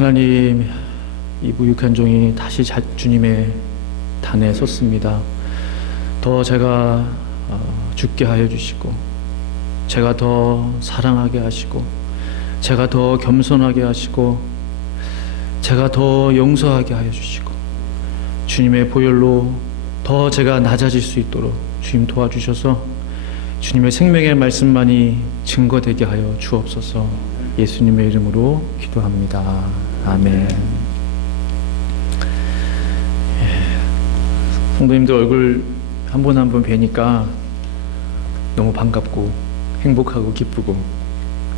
하나님, 이 무익한 종이 다시 주님의 단에 섰습니다. 더 제가 죽게 하여 주시고, 제가 더 사랑하게 하시고, 제가 더 겸손하게 하시고, 제가 더 용서하게 하여 주시고, 주님의 보혈로 더 제가 낮아질 수 있도록 주님 도와주셔서 주님의 생명의 말씀만이 증거되게 하여 주옵소서. 예수님의 이름으로 기도합니다. 아멘. 성도님들 얼굴 한 분 한 분 뵈니까 너무 반갑고 행복하고 기쁘고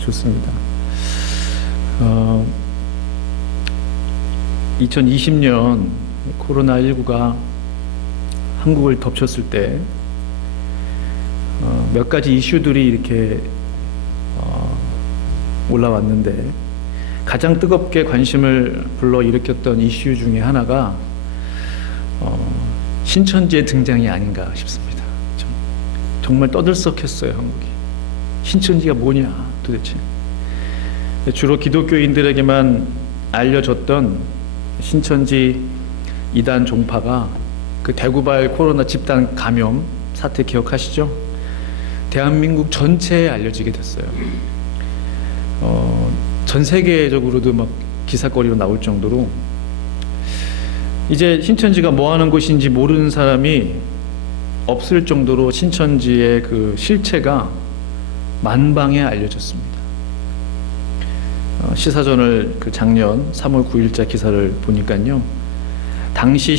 좋습니다. 2020년 코로나19가 한국을 덮쳤을 때 몇 가지 이슈들이 이렇게 올라왔는데, 가장 뜨겁게 관심을 불러일으켰던 이슈 중에 하나가 신천지의 등장이 아닌가 싶습니다. 정말 떠들썩했어요, 한국이. 신천지가 뭐냐 도대체. 주로 기독교인들에게만 알려졌던 신천지 이단 종파가 그 대구발 코로나 집단 감염 사태 기억하시죠? 대한민국 전체에 알려지게 됐어요. 전 세계적으로도 막 기사거리로 나올 정도로 이제 신천지가 뭐 하는 곳인지 모르는 사람이 없을 정도로 신천지의 그 실체가 만방에 알려졌습니다. 시사전을 그 작년 3월 9일자 기사를 보니까요, 당시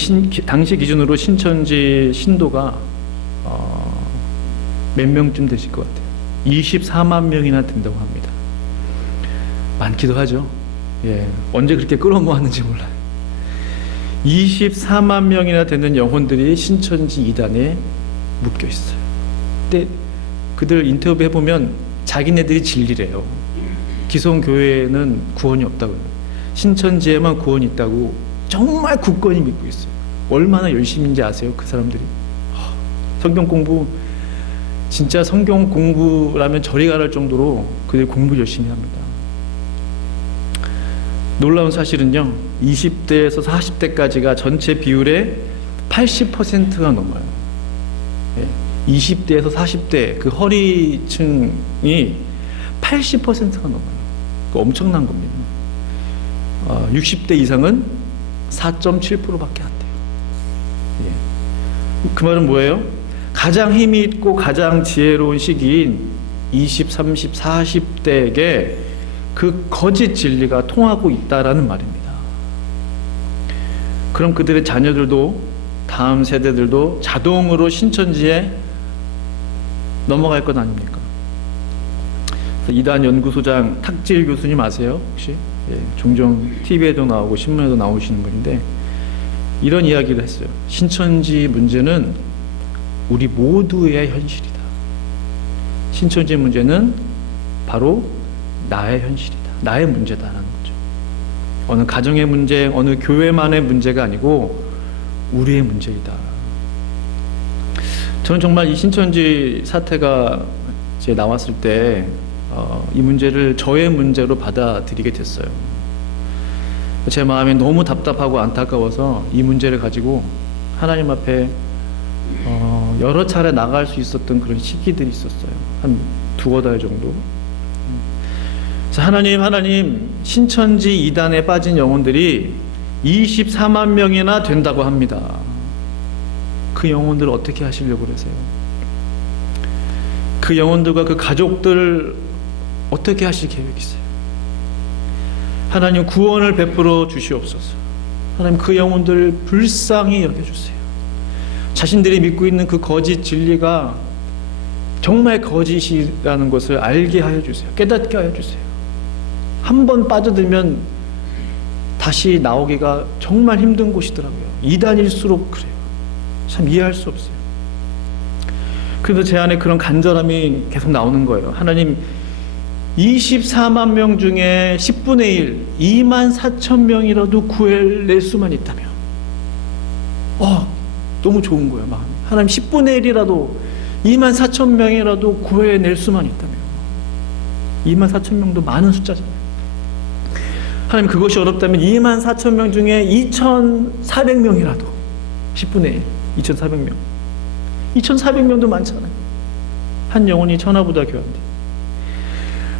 기준으로 신천지 신도가 몇 명쯤 되실 것 같아요? 24만 명이나 된다고 합니다. 많기도 하죠. 예, 언제 그렇게 끌어모았는지 몰라요. 24만 명이나 되는 영혼들이 신천지 이단에 묶여 있어요. 근데 그들 인터뷰 해보면 자기네들이 진리래요. 기성 교회에는 구원이 없다고요. 신천지에만 구원이 있다고 정말 굳건히 믿고 있어요. 얼마나 열심인지 아세요, 그 사람들이? 성경 공부, 진짜 성경 공부라면 저리 가랄 정도로 그들이 공부 열심히 합니다. 놀라운 사실은요, 20대에서 40대까지가 전체 비율의 80%가 넘어요. 20대에서 40대 그 허리층이 80%가 넘어요. 엄청난 겁니다. 60대 이상은 4.7%밖에 안 돼요. 그 말은 뭐예요? 가장 힘이 있고 가장 지혜로운 시기인 20, 30, 40대에게 그 거짓 진리가 통하고 있다라는 말입니다. 그럼 그들의 자녀들도, 다음 세대들도 자동으로 신천지에 넘어갈 것 아닙니까? 이단 연구소장 탁질 교수님 아세요? 혹시? 예, 종종 TV에도 나오고 신문에도 나오시는 분인데 이런 이야기를 했어요. 신천지 문제는 우리 모두의 현실이다. 신천지 문제는 바로 나의 현실이다. 나의 문제다라는 거죠. 어느 가정의 문제, 어느 교회만의 문제가 아니고 우리의 문제이다. 저는 정말 이 신천지 사태가 이제 나왔을 때 이 문제를 저의 문제로 받아들이게 됐어요. 제 마음이 너무 답답하고 안타까워서 이 문제를 가지고 하나님 앞에 여러 차례 나갈 수 있었던 그런 시기들이 있었어요. 한 두어 달 정도. 하나님, 신천지 이단에 빠진 영혼들이 24만 명이나 된다고 합니다. 그 영혼들을 어떻게 하시려고 그러세요? 그 영혼들과 그 가족들을 어떻게 하실 계획이세요? 하나님, 구원을 베풀어 주시옵소서. 하나님, 그 영혼들을 불쌍히 여겨주세요. 자신들이 믿고 있는 그 거짓 진리가 정말 거짓이라는 것을 알게 하여 주세요. 깨닫게 하여 주세요. 한 번 빠져들면 다시 나오기가 정말 힘든 곳이더라고요. 이단일수록 그래요. 참 이해할 수 없어요. 그래서 제 안에 그런 간절함이 계속 나오는 거예요. 하나님, 24만 명 중에 10분의 1, 2만 4천 명이라도 구해낼 수만 있다면 너무 좋은 거예요, 마음이. 하나님, 10분의 1이라도 2만 4천 명이라도 구해낼 수만 있다면. 2만 4천 명도 많은 숫자잖아요. 하나님 그것이 어렵다면 24,000명 중에 2,400명이라도 10분의 1, 2,400명. 2,400명도 많잖아요. 한 영혼이 천하보다 귀한데.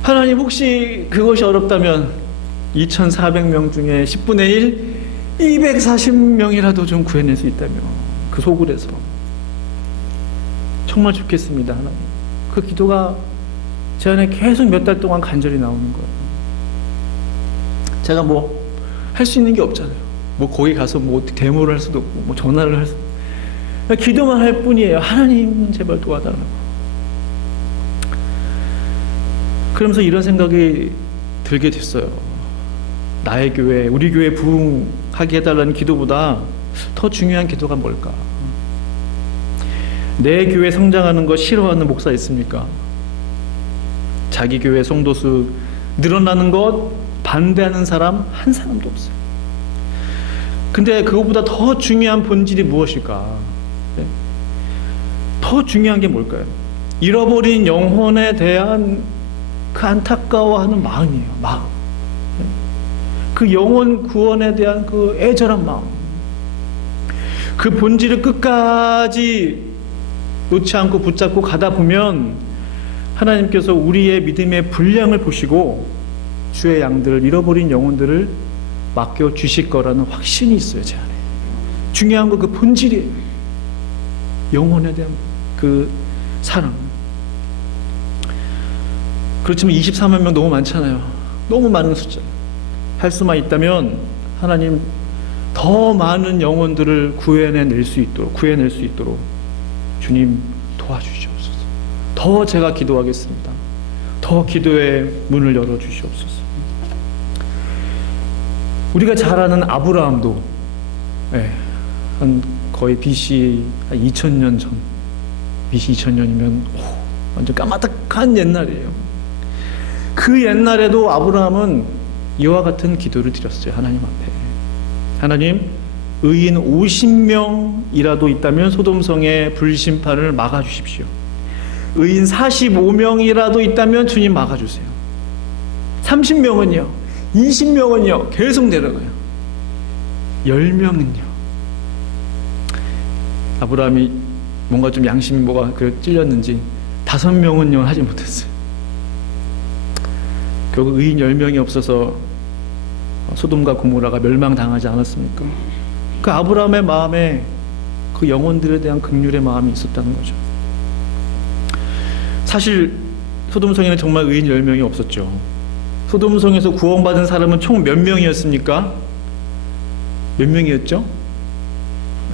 하나님 혹시 그것이 어렵다면 2,400명 중에 10분의 1, 240명이라도 좀 구해낼 수 있다면 그 소굴에서 정말 좋겠습니다. 하나님. 그 기도가 제 안에 계속 몇 달 동안 간절히 나오는 거예요. 제가 뭐 할 수 있는 게 없잖아요. 뭐 거기 가서 뭐 어떻게 데모를 할 수도 없고 뭐 전화를 할 수도 없고 기도만 할 뿐이에요. 하나님 제발 도와달라고. 그러면서 이런 생각이 들게 됐어요. 나의 교회, 우리 교회 부흥하게 해달라는 기도보다 더 중요한 기도가 뭘까? 내 교회 성장하는 거 싫어하는 목사 있습니까? 자기 교회 성도수 늘어나는 것 반대하는 사람 한 사람도 없어요. 근데 그것보다 더 중요한 본질이 무엇일까? 더 중요한 게 뭘까요? 잃어버린 영혼에 대한 그 안타까워하는 마음이에요. 마음. 그 영혼 구원에 대한 그 애절한 마음. 그 본질을 끝까지 놓지 않고 붙잡고 가다 보면 하나님께서 우리의 믿음의 분량을 보시고 주의 양들을, 잃어버린 영혼들을 맡겨 주실 거라는 확신이 있어요. 제 안에. 중요한 건 그 본질이에요. 영혼에 대한 그 사랑. 그렇지만 24만 명 너무 많잖아요. 너무 많은 숫자. 할 수만 있다면 하나님 더 많은 영혼들을 구해낼 수 있도록 주님 도와주시옵소서. 더 제가 기도하겠습니다. 더 기도의 문을 열어주시옵소서. 우리가 잘 아는 아브라함도 한 거의 BC 한 2000년 전, BC 2000년이면 완전 까마득한 옛날이에요. 그 옛날에도 아브라함은 이와 같은 기도를 드렸어요. 하나님 앞에. 하나님, 의인 50명이라도 있다면 소돔성의 불심판을 막아주십시오. 의인 45명이라도 있다면 주님 막아주세요. 30명은요, 20명은요, 계속 내려가요. 10명은요. 아브라함이 뭔가 좀 양심이 뭐가 찔렸는지 5명은요 하지 못했어요. 결국 의인 10명이 없어서 소돔과 고모라가 멸망당하지 않았습니까? 그 아브라함의 마음에 그 영혼들에 대한 긍휼의 마음이 있었다는 거죠. 사실 소돔성에는 정말 의인 10명이 없었죠. 소돔성에서 구원받은 사람은 총 몇 명이었습니까? 몇 명이었죠?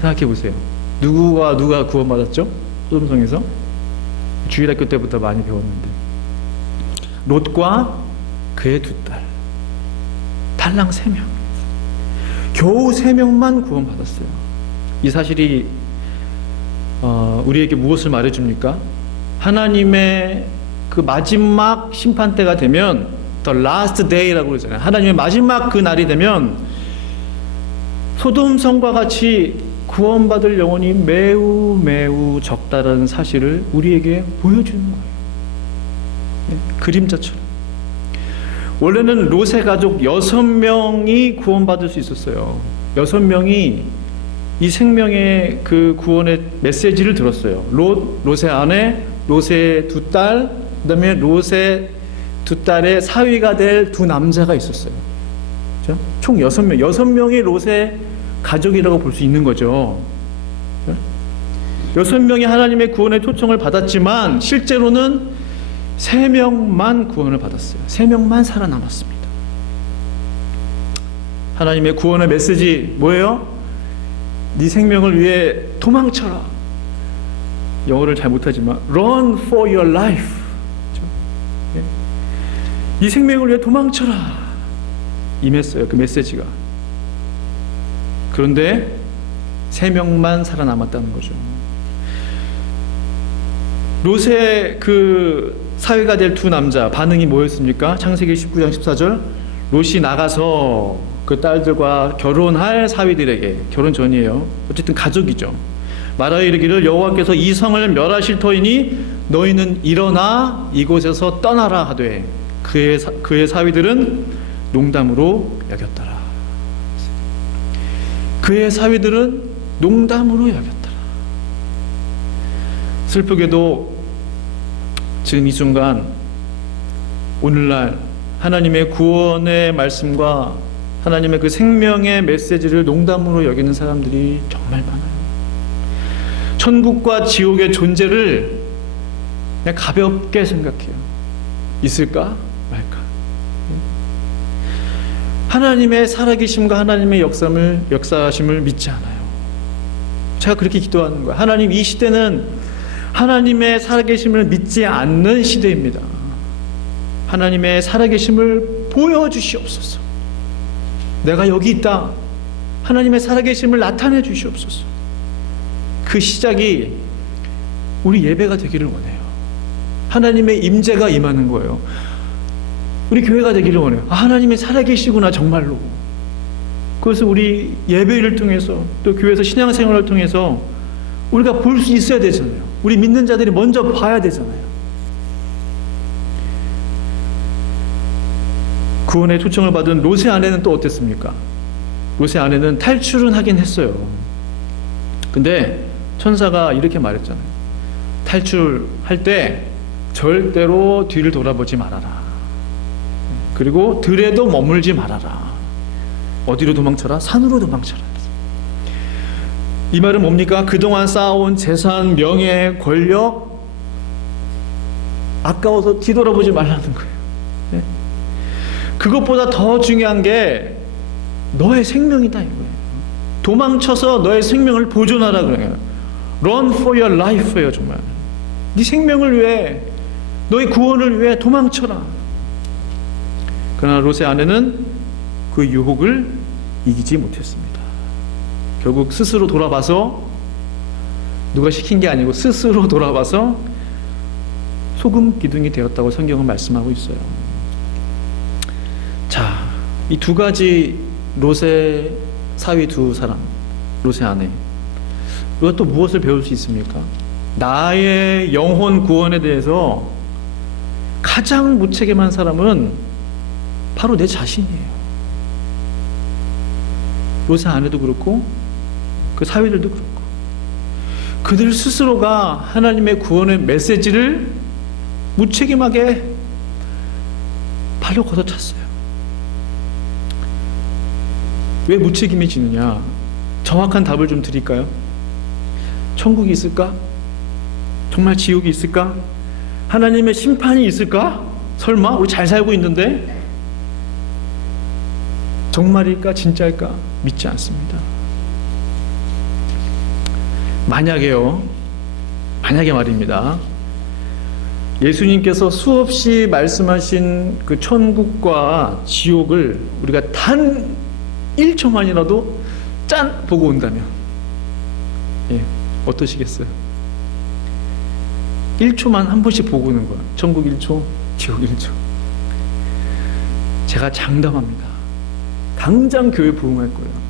생각해 보세요. 누가 구원받았죠? 소돔성에서? 주일학교 때부터 많이 배웠는데 롯과 그의 2딸, 달랑 3명, 겨우 3명만 구원받았어요. 이 사실이 우리에게 무엇을 말해줍니까? 하나님의 그 마지막 심판 때가 되면 The last day라고 그러잖아요. 하나님의 마지막 그 날이 되면 소돔성과 같이 구원받을 영혼이 매우 적다라는 사실을 우리에게 보여주는 거예요. 그림자처럼. 원래는 롯의 가족 6명이 구원받을 수 있었어요. 6명이 이 생명의 그 구원의 메시지를 들었어요. 롯의 아내, 롯의 2딸, 그 다음에 롯의 2딸의 사위가 될 2 남자가 있었어요. 그렇죠? 총 6명. 6명이 롯의 가족이라고 볼 수 있는 거죠. 6명이 하나님의 구원의 초청을 받았지만 실제로는 3명만 구원을 받았어요. 3명만 살아남았습니다. 하나님의 구원의 메시지 뭐예요? 네 생명을 위해 도망쳐라. 영어를 잘 못하지만 Run for your life. 네 생명을 위해 도망쳐라. 임했어요. 그 메시지가. 그런데 3명만 살아남았다는 거죠. 롯의 그 사위가 될 2 남자 반응이 뭐였습니까? 창세기 19장 14절 롯이 나가서 그 딸들과 결혼할 사위들에게, 결혼 전이에요. 어쨌든 가족이죠. 말하여 이르기를 여호와께서 이 성을 멸하실 터이니 너희는 일어나 이곳에서 떠나라 하되 그의 사위들은 농담으로 여겼더라. 그의 사위들은 농담으로 여겼더라. 슬프게도 지금 이 순간 오늘날 하나님의 구원의 말씀과 하나님의 그 생명의 메시지를 농담으로 여기는 사람들이 정말 많아요. 천국과 지옥의 존재를 그냥 가볍게 생각해요. 있을까 말까. 하나님의 살아계심과 하나님의 역사하심을 믿지 않아요. 제가 그렇게 기도하는 거예요. 하나님, 이 시대는 하나님의 살아계심을 믿지 않는 시대입니다. 하나님의 살아계심을 보여주시옵소서. 내가 여기 있다. 하나님의 살아계심을 나타내 주시옵소서. 그 시작이 우리 예배가 되기를 원해요. 하나님의 임재가 임하는 거예요. 우리 교회가 되기를 원해요. 하나님이 살아계시구나 정말로. 그래서 우리 예배를 통해서 또 교회에서 신앙생활을 통해서 우리가 볼 수 있어야 되잖아요. 우리 믿는 자들이 먼저 봐야 되잖아요. 구원의 초청을 받은 롯의 아내는 또 어땠습니까? 롯의 아내는 탈출은 하긴 했어요. 근데 천사가 이렇게 말했잖아요. 탈출할 때 절대로 뒤를 돌아보지 말아라. 그리고 들에도 머물지 말아라. 어디로 도망쳐라? 산으로 도망쳐라. 이 말은 뭡니까? 그동안 쌓아온 재산, 명예, 권력 아까워서 뒤돌아보지 말라는 거예요. 네? 그것보다 더 중요한 게 너의 생명이다 이거예요. 도망쳐서 너의 생명을 보존하라 그래요. Run for your life예요. 정말 네 생명을 위해, 너의 구원을 위해 도망쳐라. 그러나 롯의 아내는 그 유혹을 이기지 못했습니다. 결국 스스로 돌아봐서, 누가 시킨 게 아니고 스스로 돌아봐서 소금 기둥이 되었다고 성경은 말씀하고 있어요. 자, 이 두 가지 롯의 사위 두 사람, 롯의 아내, 우리가 또 무엇을 배울 수 있습니까? 나의 영혼 구원에 대해서 가장 무책임한 사람은 바로 내 자신이에요. 롯의 아내도 그렇고 그 사위들도 그렇고, 그들 스스로가 하나님의 구원의 메시지를 무책임하게 발로 걷어찼어요. 왜 무책임해지느냐? 정확한 답을 좀 드릴까요? 천국이 있을까? 정말 지옥이 있을까? 하나님의 심판이 있을까? 설마? 우리 잘 살고 있는데? 정말일까? 진짜일까? 믿지 않습니다. 만약에 말입니다. 예수님께서 수없이 말씀하신 그 천국과 지옥을 우리가 단 1초만이라도 짠! 보고 온다면, 어떠시겠어요? 1초만 한 번씩 보고 오는 거야. 천국 1초, 지옥 1초. 제가 장담합니다. 당장 교회 부흥할 거예요.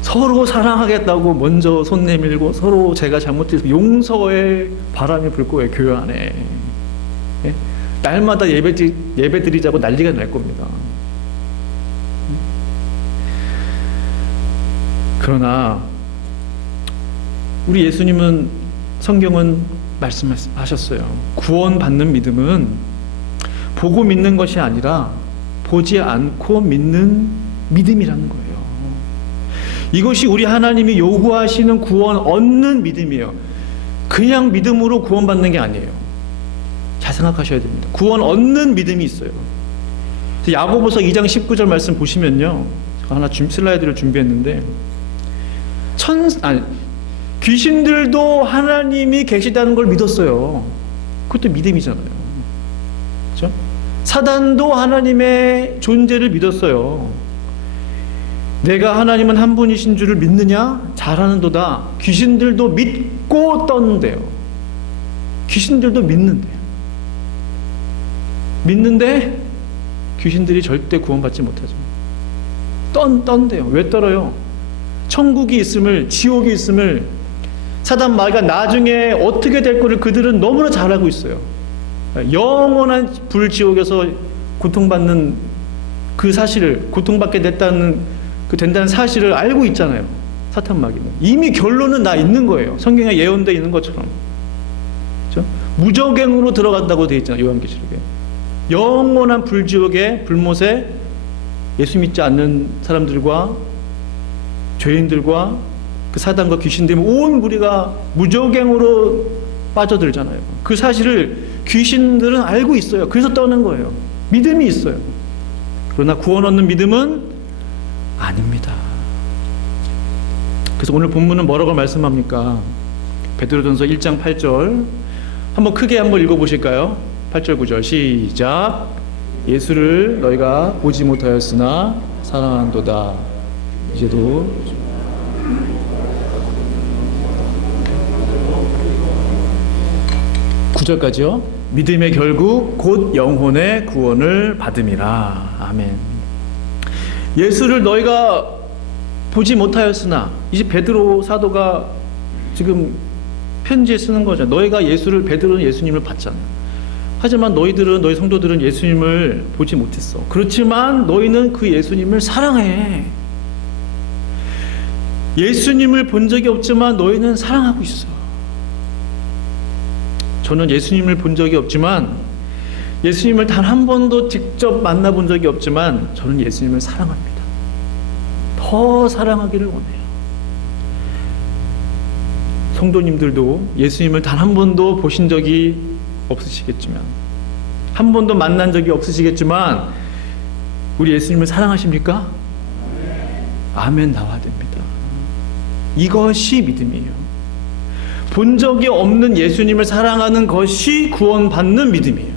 서로 사랑하겠다고 먼저 손 내밀고, 서로 제가 잘못해서 용서의 바람이 불 거예요. 교회 안에. 날마다 예배 드리자고 난리가 날 겁니다. 그러나 우리 예수님은, 성경은 말씀하셨어요. 구원받는 믿음은 보고 믿는 것이 아니라 보지 않고 믿는 믿음이라는 거예요. 이것이 우리 하나님이 요구하시는 구원 얻는 믿음이에요. 그냥 믿음으로 구원받는 게 아니에요. 잘 생각하셔야 됩니다. 구원 얻는 믿음이 있어요. 야고보서 2장 19절 말씀 보시면요, 제가 하나 슬라이드를 준비했는데, 귀신들도 하나님이 계시다는 걸 믿었어요. 그것도 믿음이잖아요. 그렇죠? 사단도 하나님의 존재를 믿었어요. 내가 하나님은 한 분이신 줄을 믿느냐? 잘하는도다. 귀신들도 믿고 떴는데요. 귀신들도 믿는데 귀신들이 절대 구원받지 못하죠. 떤대요. 왜 떨어요? 천국이 있음을, 지옥이 있음을, 사단 마귀가 나중에 어떻게 될 거를 그들은 너무나 잘 알고 있어요. 영원한 불지옥에서 고통받는 그 사실을, 고통받게 된다는 사실을 알고 있잖아요. 사탄 마귀는 이미 결론은 나 있는 거예요. 성경에 예언되어 있는 것처럼. 그렇죠? 무저갱으로 들어간다고 되어 있잖아요. 요한계시록에. 영원한 불지옥에, 불못에 예수 믿지 않는 사람들과 죄인들과 그 사단과 귀신들, 온 무리가 무저갱으로 빠져들잖아요. 그 사실을 귀신들은 알고 있어요. 그래서 떠는 거예요. 믿음이 있어요. 그러나 구원 얻는 믿음은 아닙니다. 그래서 오늘 본문은 뭐라고 말씀합니까? 베드로전서 1장 8절 한번 크게 한번 읽어보실까요? 8절 9절 시작. 예수를 너희가 보지 못하였으나 사랑한도다. 이제도 9절까지요. 믿음의 결국 곧 영혼의 구원을 받음이라. 아멘. 예수를 너희가 보지 못하였으나, 이제 베드로 사도가 지금 편지에 쓰는 거죠. 너희가 베드로는 예수님을 봤잖아. 하지만 너희 성도들은 예수님을 보지 못했어. 그렇지만 너희는 그 예수님을 사랑해. 예수님을 본 적이 없지만 너희는 사랑하고 있어. 저는 예수님을 본 적이 없지만, 예수님을 단 한 번도 직접 만나본 적이 없지만 저는 예수님을 사랑합니다. 더 사랑하기를 원해요. 성도님들도 예수님을 단 한 번도 보신 적이 없으시겠지만, 한 번도 만난 적이 없으시겠지만, 우리 예수님을 사랑하십니까? 아멘 나와야 됩니다. 이것이 믿음이에요. 본 적이 없는 예수님을 사랑하는 것이 구원받는 믿음이에요.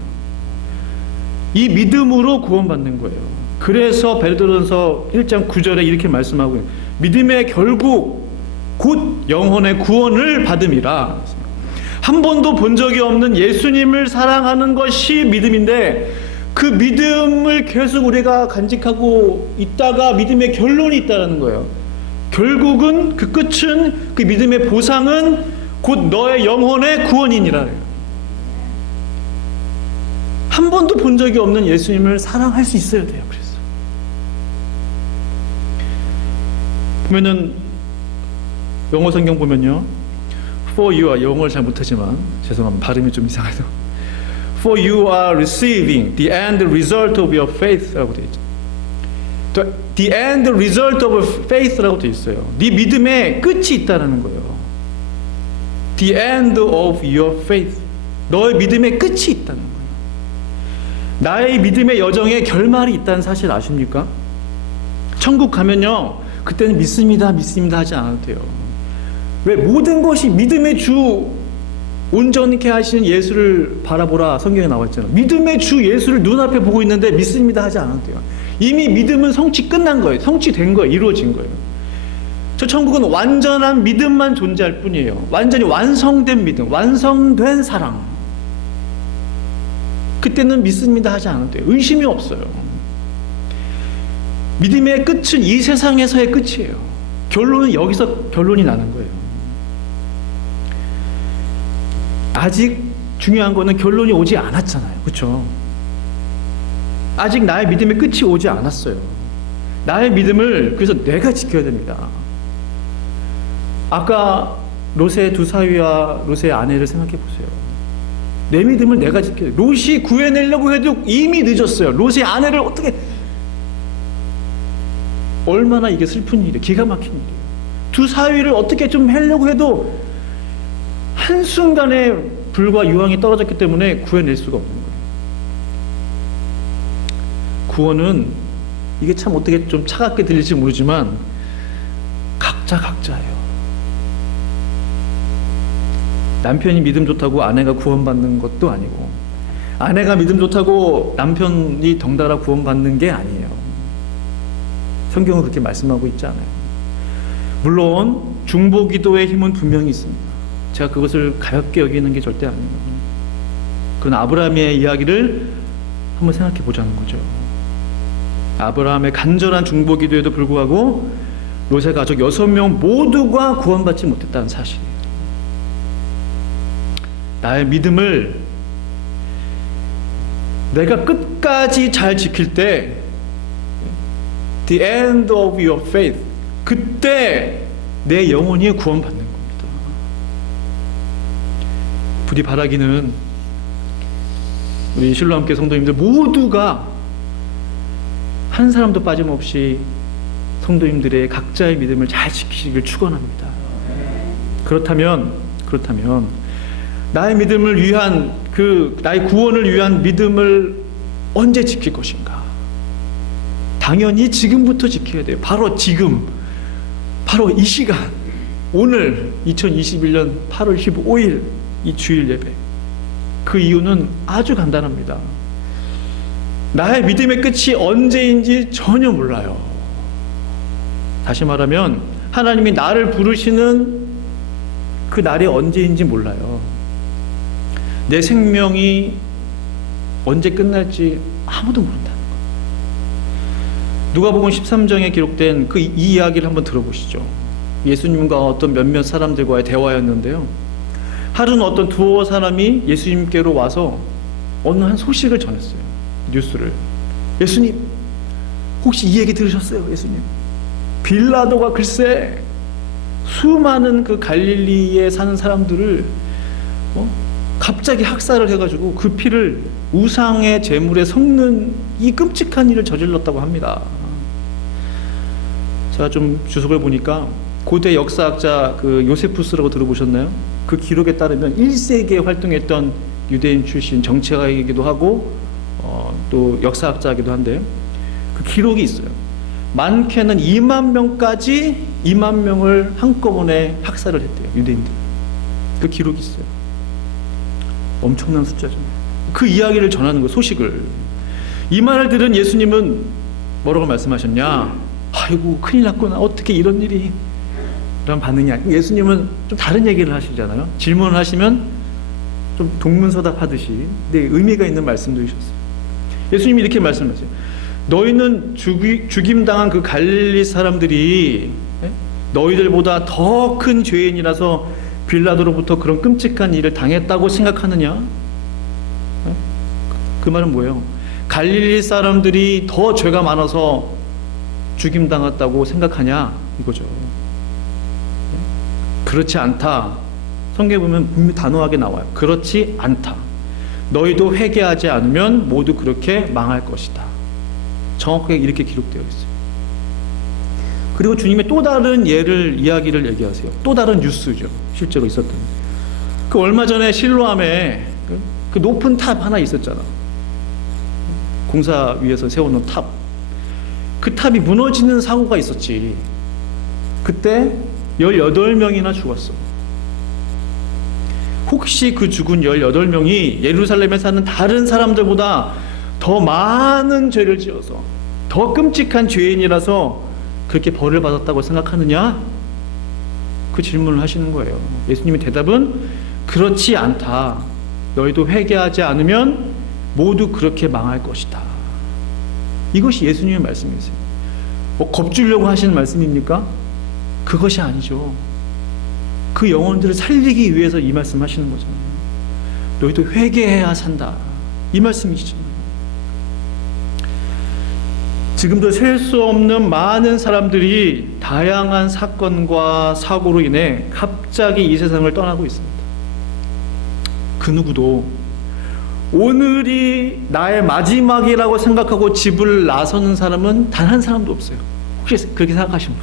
이 믿음으로 구원받는 거예요. 그래서 베드로전서 1장 9절에 이렇게 말씀하고요. 믿음의 결국 곧 영혼의 구원을 받음이라. 한 번도 본 적이 없는 예수님을 사랑하는 것이 믿음인데, 그 믿음을 계속 우리가 간직하고 있다가 믿음의 결론이 있다는 거예요. 결국은 그 끝은, 그 믿음의 보상은 곧 너의 영혼의 구원이니라. 한 번도 본 적이 없는 예수님을 사랑할 수 있어야 돼요. 그래서 보면은 영어 성경 보면요, For you are, 영어를 잘 못하지만 죄송합니다. 발음이 좀 이상해서 For you are receiving the end result of your faith라고 되어 있죠. The end result of faith라고 되어 있어요. 네 믿음의 끝이 있다는 거예요. The end of your faith. 너의 믿음의 끝이 있다는 거예요. 나의 믿음의 여정에 결말이 있다는 사실 아십니까? 천국 가면요, 그때는 믿습니다 하지 않아도 돼요. 왜? 모든 것이 믿음의 주, 온전케 하시는 예수를 바라보라 성경에 나와 있잖아요. 믿음의 주 예수를 눈앞에 보고 있는데 믿습니다 하지 않아도 돼요. 이미 믿음은 성취 끝난 거예요. 성취된 거예요. 이루어진 거예요. 저 천국은 완전한 믿음만 존재할 뿐이에요. 완전히 완성된 믿음, 완성된 사랑. 그때는 믿습니다 하지 않아도 돼요. 의심이 없어요. 믿음의 끝은 이 세상에서의 끝이에요. 결론은 여기서 결론이 나는 거예요. 아직 중요한 거는 결론이 오지 않았잖아요. 그렇죠? 아직 나의 믿음의 끝이 오지 않았어요. 나의 믿음을 그래서 내가 지켜야 됩니다. 아까 롯의 두 사위와 롯의 아내를 생각해 보세요. 내 믿음을 내가 지켜야 돼요. 롯이 구해내려고 해도 이미 늦었어요. 롯의 아내를 어떻게, 얼마나 이게 슬픈 일이에요. 기가 막힌 일이에요. 두 사위를 어떻게 좀 하려고 해도 한순간에 불과 유황이 떨어졌기 때문에 구해낼 수가 없는 거예요. 구원은 이게 참 어떻게 좀 차갑게 들릴지 모르지만 각자예요. 남편이 믿음 좋다고 아내가 구원받는 것도 아니고, 아내가 믿음 좋다고 남편이 덩달아 구원받는 게 아니에요. 성경은 그렇게 말씀하고 있지 않아요. 물론 중보기도의 힘은 분명히 있습니다. 제가 그것을 가볍게 여기는 게 절대 아니에요. 그러나 아브라함의 이야기를 한번 생각해 보자는 거죠. 아브라함의 간절한 중보기도에도 불구하고 롯의 가족 6명 모두가 구원받지 못했다는 사실이에요. 나의 믿음을 내가 끝까지 잘 지킬 때 the end of your faith. 그때 내 영혼이 구원받는 겁니다. 부디 바라기는 우리 신로함께 성도님들 모두가 한 사람도 빠짐없이 성도님들의 각자의 믿음을 잘 지키시길 축원합니다. 그렇다면 나의 믿음을 위한 나의 구원을 위한 믿음을 언제 지킬 것인가? 당연히 지금부터 지켜야 돼요. 바로 지금, 바로 이 시간, 오늘 2021년 8월 15일 이 주일 예배. 그 이유는 아주 간단합니다. 나의 믿음의 끝이 언제인지 전혀 몰라요. 다시 말하면 하나님이 나를 부르시는 그 날이 언제인지 몰라요. 내 생명이 언제 끝날지 아무도 모른다는 거. 누가복음 13장에 기록된 이 이야기를 한번 들어보시죠. 예수님과 어떤 몇몇 사람들과의 대화였는데요. 하루는 어떤 두어 사람이 예수님께로 와서 어느 한 소식을 전했어요. 뉴스를. 예수님, 혹시 이 얘기 들으셨어요? 예수님, 빌라도가 글쎄 수많은 그 갈릴리에 사는 사람들을 갑자기 학살을 해가지고 그 피를 우상의 제물에 섞는 이 끔찍한 일을 저질렀다고 합니다. 제가 좀 주석을 보니까 고대 역사학자 그 요세푸스라고 들어보셨나요? 그 기록에 따르면 1세기에 활동했던 유대인 출신 정치가이기도 하고 또 역사학자이기도 한데 그 기록이 있어요. 많게는 2만 명을 한꺼번에 학살을 했대요. 유대인들. 그 기록이 있어요. 엄청난 숫자죠. 그 이야기를 전하는 거예요. 소식을. 이 말을 들은 예수님은 뭐라고 말씀하셨냐? 아이고 큰일 났구나. 어떻게 이런 일이. 이런 반응이 아니고 예수님은 좀 다른 얘기를 하시잖아요. 질문을 하시면 좀 동문서답하듯이 의미가 있는 말씀도 주셨어요. 예수님이 이렇게 말씀하세요. 너희는 죽임당한 그 갈릴리 사람들이 너희들보다 더 큰 죄인이라서 빌라도로부터 그런 끔찍한 일을 당했다고 생각하느냐? 그 말은 뭐예요? 갈릴리 사람들이 더 죄가 많아서 죽임당했다고 생각하냐? 이거죠. 그렇지 않다. 성경에 보면 분명히 단호하게 나와요. 그렇지 않다. 너희도 회개하지 않으면 모두 그렇게 망할 것이다. 정확하게 이렇게 기록되어 있어요. 그리고 주님의 또 다른 이야기를 얘기하세요. 또 다른 뉴스죠. 실제로 있었던. 그 얼마 전에 실로암에 그 높은 탑 하나 있었잖아. 공사 위에서 세워놓은 탑. 그 탑이 무너지는 사고가 있었지. 그때 18명이나 죽었어. 혹시 그 죽은 18명이 예루살렘에 사는 다른 사람들보다 더 많은 죄를 지어서 더 끔찍한 죄인이라서 그렇게 벌을 받았다고 생각하느냐? 그 질문을 하시는 거예요. 예수님의 대답은 그렇지 않다. 너희도 회개하지 않으면 모두 그렇게 망할 것이다. 이것이 예수님의 말씀이세요. 겁주려고 하시는 말씀입니까? 그것이 아니죠. 그 영혼들을 살리기 위해서 이 말씀 하시는 거잖아요. 너희도 회개해야 산다. 이 말씀이시잖아요. 지금도 셀 수 없는 많은 사람들이 다양한 사건과 사고로 인해 갑자기 이 세상을 떠나고 있습니다. 그 누구도 오늘이 나의 마지막이라고 생각하고 집을 나서는 사람은 단 한 사람도 없어요. 혹시 그렇게 생각하신 분?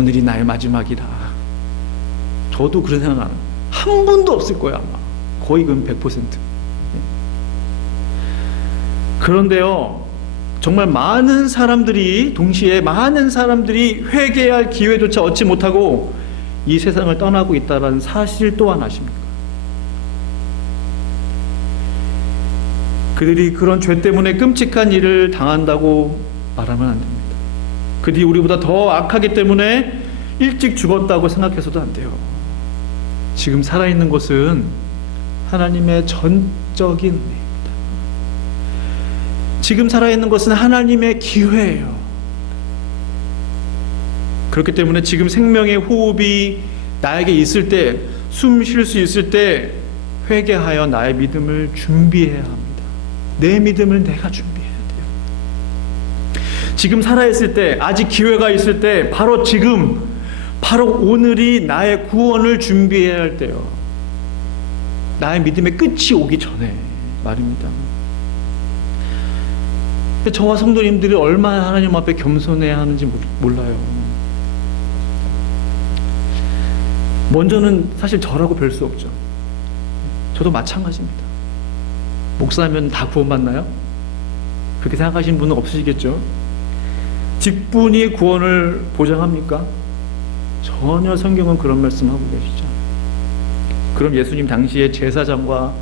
오늘이 나의 마지막이다. 저도 그런 생각 안 해요. 한 분도 없을 거예요. 아마 거의 그건 100%. 그런데요, 정말 동시에 많은 사람들이 회개할 기회조차 얻지 못하고 이 세상을 떠나고 있다는 사실 또한 아십니까? 그들이 그런 죄 때문에 끔찍한 일을 당한다고 말하면 안 됩니다. 그들이 우리보다 더 악하기 때문에 일찍 죽었다고 생각해서도 안 돼요. 지금 살아있는 것은 하나님의 전적인 은혜입니다. 지금 살아있는 것은 하나님의 기회예요. 그렇기 때문에 지금 생명의 호흡이 나에게 있을 때, 숨 쉴 수 있을 때 회개하여 나의 믿음을 준비해야 합니다. 내 믿음을 내가 준비해야 돼요. 지금 살아있을 때, 아직 기회가 있을 때, 바로 지금, 바로 오늘이 나의 구원을 준비해야 할 때요. 나의 믿음의 끝이 오기 전에 말입니다. 저와 성도님들이 얼마나 하나님 앞에 겸손해야 하는지 몰라요. 먼저는 사실 저라고 별 수 없죠. 저도 마찬가지입니다. 목사면 다 구원받나요? 그렇게 생각하시는 분은 없으시겠죠? 직분이 구원을 보장합니까? 전혀 성경은 그런 말씀하고 계시죠. 그럼 예수님 당시에 제사장과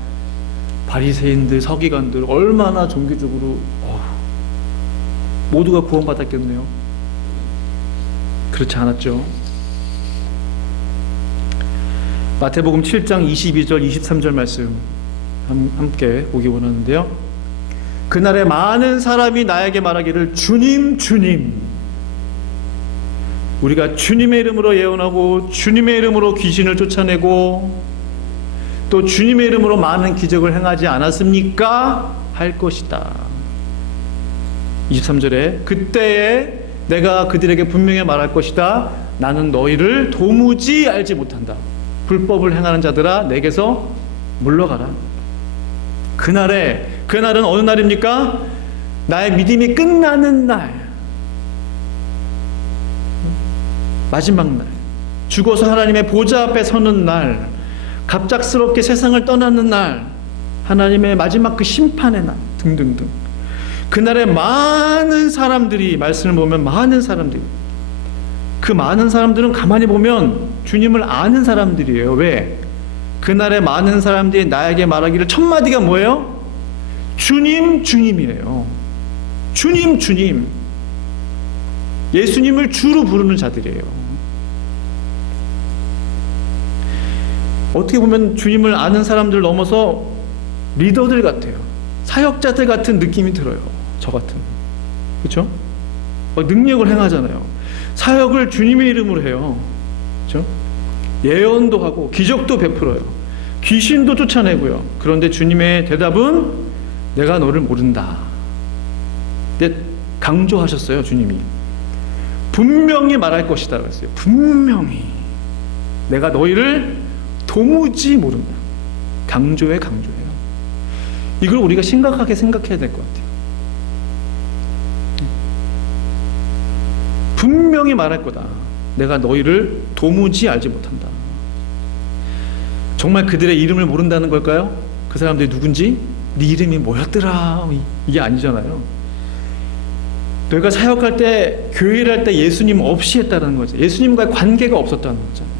바리새인들, 서기관들 얼마나 종교적으로 모두가 구원받았겠네요. 그렇지 않았죠. 마태복음 7장 22절 23절 말씀 함께 보기 원하는데요. 그날에 많은 사람이 나에게 말하기를 주님 주님, 우리가 주님의 이름으로 예언하고 주님의 이름으로 귀신을 쫓아내고 또 주님의 이름으로 많은 기적을 행하지 않았습니까? 할 것이다. 23절에 그때에 내가 그들에게 분명히 말할 것이다. 나는 너희를 도무지 알지 못한다. 불법을 행하는 자들아 내게서 물러가라. 그날은 어느 날입니까? 나의 믿음이 끝나는 날, 마지막 날, 죽어서 하나님의 보좌 앞에 서는 날, 갑작스럽게 세상을 떠나는 날, 하나님의 마지막 그 심판의 날 등등등. 그날에 많은 사람들이, 말씀을 보면 많은 사람들이, 그 많은 사람들은 가만히 보면 주님을 아는 사람들이에요. 왜? 그날에 많은 사람들이 나에게 말하기를 첫 마디가 뭐예요? 주님, 주님이에요. 주님, 주님. 예수님을 주로 부르는 자들이에요. 어떻게 보면 주님을 아는 사람들 넘어서 리더들 같아요. 사역자들 같은 느낌이 들어요. 저 같은. 그렇죠? 능력을 행하잖아요. 사역을 주님의 이름으로 해요. 그렇죠? 예언도 하고 기적도 베풀어요. 귀신도 쫓아내고요. 그런데 주님의 대답은 내가 너를 모른다. 근데 강조하셨어요. 주님이 분명히 말할 것이다 그랬어요. 분명히 내가 너희를 도무지 모른다. 강조예요. 이걸 우리가 심각하게 생각해야 될 것 같아요. 분명히 말할 거다. 내가 너희를 도무지 알지 못한다. 정말 그들의 이름을 모른다는 걸까요? 그 사람들이 누군지? 네 이름이 뭐였더라? 이게 아니잖아요. 너희가 사역할 때, 교회를 할 때 예수님 없이 했다는 거죠. 예수님과의 관계가 없었다는 거잖아요.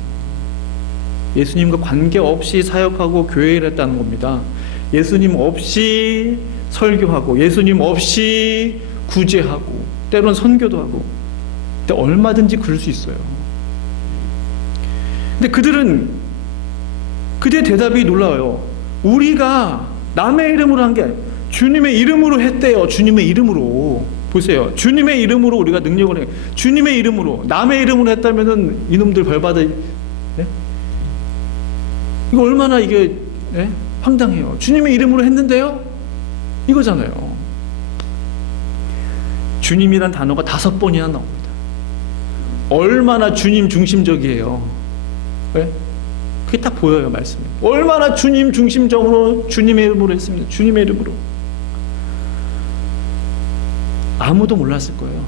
예수님과 관계없이 사역하고 교회를 했다는 겁니다. 예수님 없이 설교하고 예수님 없이 구제하고 때로는 선교도 하고, 근데 얼마든지 그럴 수 있어요. 근데 그들의 대답이 놀라워요. 우리가 남의 이름으로 한 게 아니에요. 주님의 이름으로 했대요. 주님의 이름으로. 보세요. 주님의 이름으로 우리가 능력을 해요. 주님의 이름으로. 남의 이름으로 했다면은 이놈들 벌받아. 네? 이거 얼마나 이게 황당해요. 주님의 이름으로 했는데요? 이거잖아요. 주님이란 단어가 5번이나 나옵니다. 얼마나 주님 중심적이에요. 네? 그게 딱 보여요. 말씀이. 얼마나 주님 중심적으로 주님의 이름으로 했습니다. 주님의 이름으로. 아무도 몰랐을 거예요.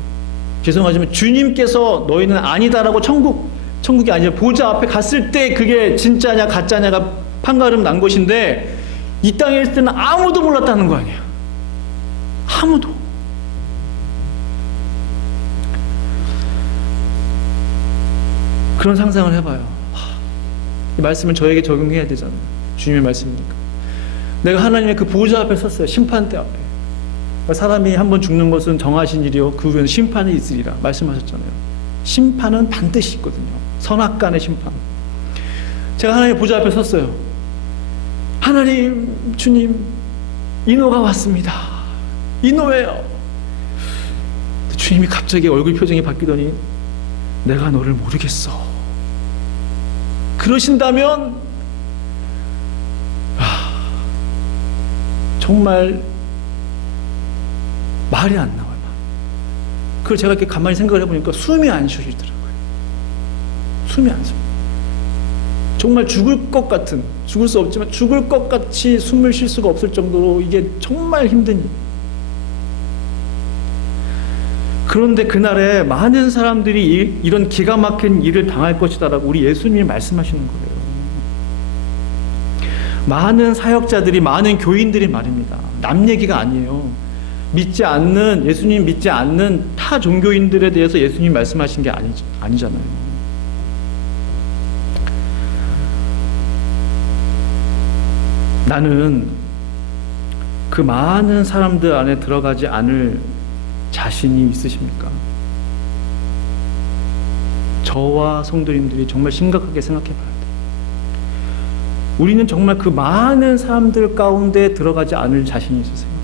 죄송하지만 주님께서 너희는 아니다라고 천국이 아니라 보좌 앞에 갔을 때 그게 진짜냐 가짜냐가 판가름 난 것인데, 이 땅에 있을 때는 아무도 몰랐다는 거 아니야. 아무도. 그런 상상을 해봐요. 이 말씀을 저에게 적용해야 되잖아요. 주님의 말씀이니까. 내가 하나님의 그 보좌 앞에 섰어요. 심판대 앞에. 사람이 한번 죽는 것은 정하신 일이요 그 후에는 심판이 있으리라 말씀하셨잖아요. 심판은 반드시 있거든요. 선악간의 심판. 제가 하나님의 보좌 앞에 섰어요. 하나님, 주님, 인호가 왔습니다. 인호예요. 주님이 갑자기 얼굴 표정이 바뀌더니 내가 너를 모르겠어. 그러신다면 정말 말이 안 나와요. 그걸 제가 이렇게 가만히 생각을 해보니까 숨이 안 쉬어지더라고요. 숨이 안 쉬어. 정말 죽을 것 같은, 죽을 수 없지만 죽을 것 같이 숨을 쉴 수가 없을 정도로 이게 정말 힘든 일. 그런데 그날에 많은 사람들이 이런 기가 막힌 일을 당할 것이다라고 우리 예수님이 말씀하시는 거예요. 많은 사역자들이, 많은 교인들이 말입니다. 남 얘기가 아니에요. 믿지 않는, 예수님 믿지 않는 타 종교인들에 대해서 예수님이 말씀하신 게 아니잖아요. 나는 그 많은 사람들 안에 들어가지 않을 자신이 있으십니까? 저와 성도님들이 정말 심각하게 생각해 봐야 돼요. 우리는 정말 그 많은 사람들 가운데 들어가지 않을 자신이 있으세요?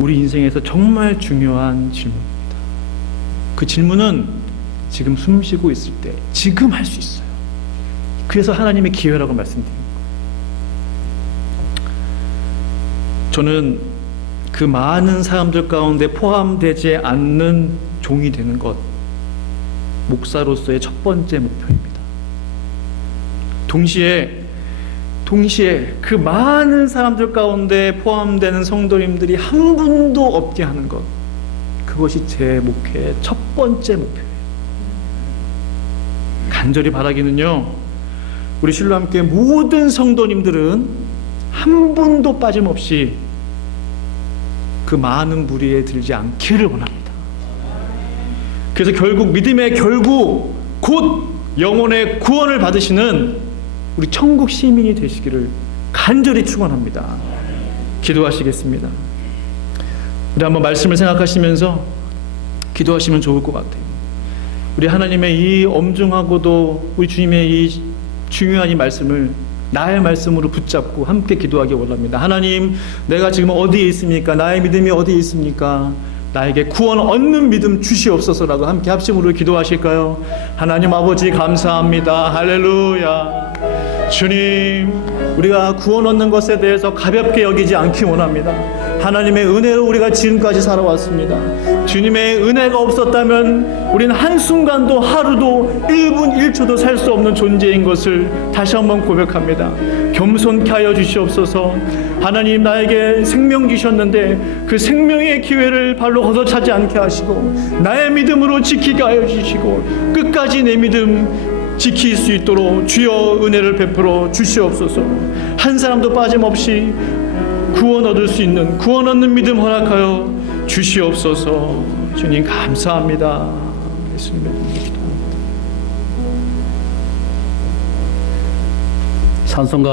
우리 인생에서 정말 중요한 질문입니다. 그 질문은 지금 숨 쉬고 있을 때 지금 할 수 있어요. 그래서 하나님의 기회라고 말씀드립니다. 저는 그 많은 사람들 가운데 포함되지 않는 종이 되는 것, 목사로서의 첫 번째 목표입니다. 동시에 그 많은 사람들 가운데 포함되는 성도님들이 한 분도 없게 하는 것, 그것이 제 목회의 첫 번째 목표예요. 간절히 바라기는요, 우리 신랑교회 모든 성도님들은 한 분도 빠짐없이 그 많은 무리에 들지 않기를 원합니다. 그래서 결국 믿음의 결국 곧 영혼의 구원을 받으시는 우리 천국 시민이 되시기를 간절히 축원합니다. 기도하시겠습니다. 우리 한번 말씀을 생각하시면서 기도하시면 좋을 것 같아요. 우리 하나님의 이 엄중하고도 우리 주님의 이 중요한 이 말씀을 나의 말씀으로 붙잡고 함께 기도하기 원합니다. 하나님, 내가 지금 어디에 있습니까? 나의 믿음이 어디에 있습니까? 나에게 구원 얻는 믿음 주시옵소서라고 함께 합심으로 기도하실까요? 하나님 아버지 감사합니다. 할렐루야. 주님, 우리가 구원 얻는 것에 대해서 가볍게 여기지 않기 원합니다. 하나님의 은혜로 우리가 지금까지 살아왔습니다. 주님의 은혜가 없었다면 우리는 한순간도, 하루도, 1분 1초도 살 수 없는 존재인 것을 다시 한번 고백합니다. 겸손케 하여 주시옵소서. 하나님, 나에게 생명 주셨는데 그 생명의 기회를 발로 걷어차지 않게 하시고 나의 믿음으로 지키게 하여 주시고 끝까지 내 믿음 지킬 수 있도록 주여 은혜를 베풀어 주시옵소서. 한 사람도 빠짐없이 구원 얻을 수 있는, 구원 얻는 믿음 허락하여 주시옵소서. 주님 감사합니다. 예수님의 이름으로 기도합니다. 찬송가